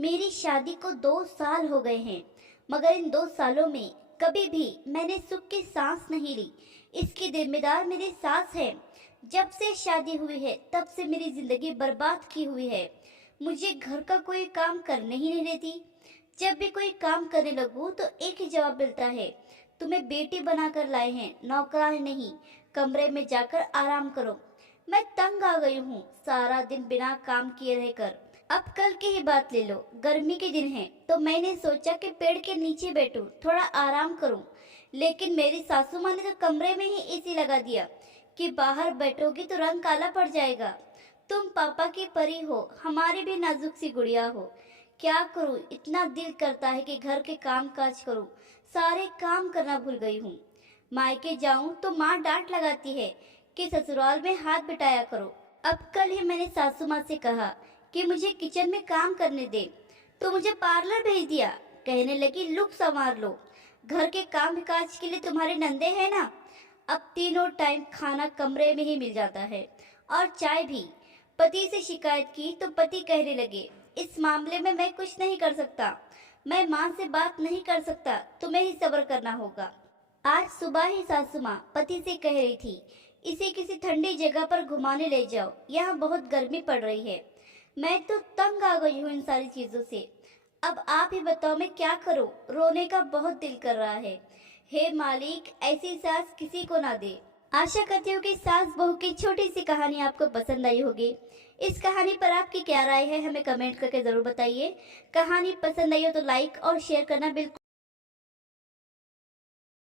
मेरी शादी को 2 साल हो गए हैं, मगर इन 2 सालों में कभी भी मैंने सुख की सांस नहीं ली। इसकी जिम्मेदार मेरी सास है। जब से शादी हुई है तब से मेरी जिंदगी बर्बाद की हुई है। मुझे घर का कोई काम करने ही नहीं देती। जब भी कोई काम करने लगूं तो एक ही जवाब मिलता है, तुम्हें बेटी बनाकर लाए हैं, नौकरानी नहीं। कमरे में जाकर आराम करो। मैं तंग आ गई हूँ सारा दिन बिना काम किए रहकर। अब कल की ही बात ले लो, गर्मी के दिन है तो मैंने सोचा कि पेड़ के नीचे बैठूं, थोड़ा आराम करूं। लेकिन मेरी सासू माँ ने तो कमरे में ही एसी लगा दिया कि बाहर बैठोगी तो रंग काला पड़ जाएगा। तुम पापा की परी हो, हमारी भी नाजुक सी गुड़िया हो। क्या करूं, इतना दिल करता है कि घर के काम काज करूं, सारे काम करना भूल गई हूँ। मायके जाऊं तो माँ डांट लगाती है कि ससुराल में हाथ बिठाया करो। अब कल ही मैंने सासू माँ से कहा कि मुझे किचन में काम करने दे, तो मुझे पार्लर भेज दिया। कहने लगी लुक संवार लो, घर के काम काज के लिए तुम्हारे नंदे हैं ना। अब तीनों टाइम खाना कमरे में ही मिल जाता है और चाय भी। पति से शिकायत की तो पति कहने लगे, इस मामले में मैं कुछ नहीं कर सकता, मैं माँ से बात नहीं कर सकता, तुम्हें ही सब्र करना होगा। आज सुबह ही सासू माँ पति से कह रही थी, इसे किसी ठंडी जगह पर घुमाने ले जाओ, यहाँ बहुत गर्मी पड़ रही है। मैं तो तंग आ गई हूँ इन सारी चीजों से। अब आप ही बताओ मैं क्या करूँ, रोने का बहुत दिल कर रहा है। हे मालिक, ऐसी सास किसी को ना दे। आशा करती हूँ कि सास बहू की छोटी सी कहानी आपको पसंद आई होगी। इस कहानी पर आपकी क्या राय है हमें कमेंट करके जरूर बताइए। कहानी पसंद आई हो तो लाइक और शेयर करना बिल्कुल